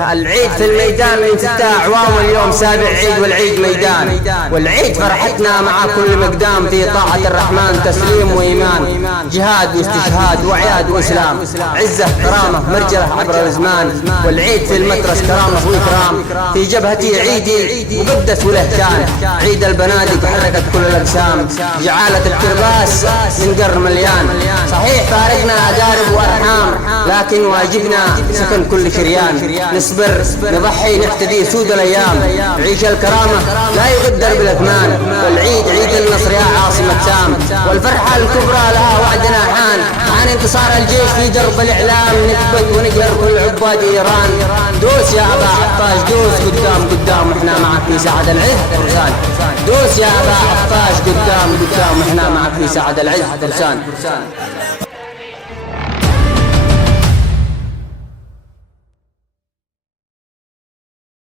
العيد في الميدان من 6 أعوام، واليوم 7 عيد والعيد ميدان. والعيد فرحتنا مع كل مقدام في طاعة الرحمن، تسليم وإيمان، جهاد واستشهاد وعياد وإسلام، عزة كرامة مرجلة عبر الأزمان. والعيد في المترس كرامة وإكرام، في جبهتي عيدي مقدس وله شان. عيد البنادق حركت كل الأجسام، جعالة الترباس من قر مليان. صحيح فارقنا أدارب وأرحام، لكن واجبنا سكن كل شريان. نصبر نضحي نحتدي سود الأيام، عيش الكرامة لا يغدر بالأثمان. والعيد عيد النصر يا عاصمة سام، والفرحة الكبرى لها وعدنا حان. عن انتصار الجيش في درب الإعلام، نثبت ونقهر كل عباد إيران. دوس يا أبا عفاش دوس، قدام احنا معك في ساعة العز فرسان. دوس يا أبا عفاش قدام احنا معك في ساعة العز فرسان.